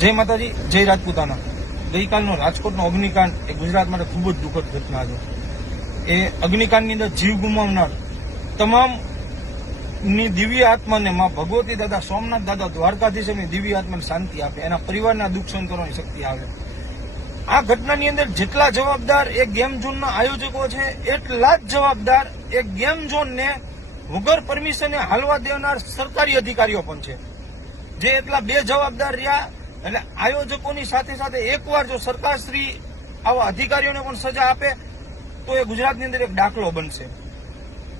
જય માતાજી, જય રાજપૂતાના। ગઈકાલનો રાજકોટનો અગ્નિકાંડ એ ગુજરાત માટે ખૂબ જ દુઃખદ ઘટના છે। એ અગ્નિકાંડની અંદર જીવ ગુમાવનાર તમામની દિવ્ય આત્માને માં ભગવતી દાદા, સોમનાથ દાદા, દ્વારકાધીશની દિવ્ય આત્માને શાંતિ આપે, એના પરિવારને આ દુઃખ સહન કરવાની શક્તિ આવે। આ ઘટનાની અંદર જેટલા જવાબદાર એ ગેમ ઝોનના આયોજકો છે, એટલા જ જવાબદાર એ ગેમ ઝોનને વગર પરમિશને હાલવા દેનાર સરકારી અધિકારીઓ પણ છે, જે એટલા બે જવાબદાર રહ્યા। એટલે આયોજકોની સાથે સાથે એકવાર જો સરકારશ્રી આવા અધિકારીઓને પણ સજા આપે તો એ ગુજરાતની અંદર એક દાખલો બનશે।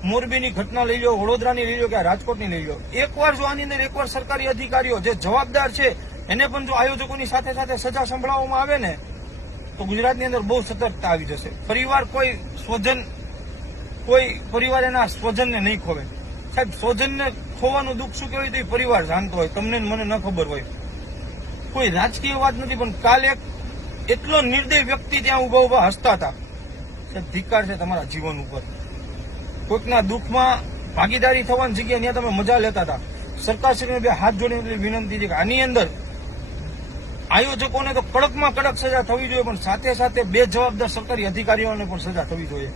મોરબીની ઘટના લઈ લો, વડોદરાની લઈ લો કે રાજકોટની લઈ લો, એકવાર જો આની અંદર એકવાર સરકારી અધિકારીઓ જે જવાબદાર છે એને પણ જો આયોજકોની સાથે સાથે સજા સંભળાવવામાં આવે ને તો ગુજરાતની અંદર બહુ સતર્કતા આવી જશે। પરિવાર કોઈ એના સ્વજનને નહીં ખોવે। સાહેબ, સ્વજનને ખોવાનું દુઃખ શું કહેવાય તો એ પરિવાર જાણતો હોય, તમને મને ન ખબર હોય। કોઈ રાજકીય વાત નથી, પણ કાલ એક એટલો નિર્દય વ્યક્તિ ત્યાં ઉભા હસતા હતા। સાહેબ, ધિક્કાર છે તમારા જીવન ઉપર। કોઈકના દુઃખમાં ભાગીદારી થવાની જગ્યાએ ત્યાં તમે મજા લેતા હતા। સરકારશ્રીને બે હાથ જોડીને વિનંતી છે કે આની અંદર આયોજકોને તો કડકમાં કડક સજા થવી જોઈએ, પણ સાથે સાથે બે જવાબદાર સરકારી અધિકારીઓને પણ સજા થવી જોઈએ।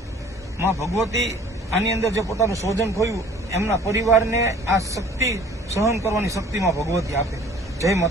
માં ભગવતી આની અંદર જે પોતાનું સ્વજન ખોયું એમના પરિવારને આ શક્તિ સહન કરવાની શક્તિમાં ભગવતી આપે। જય માતા।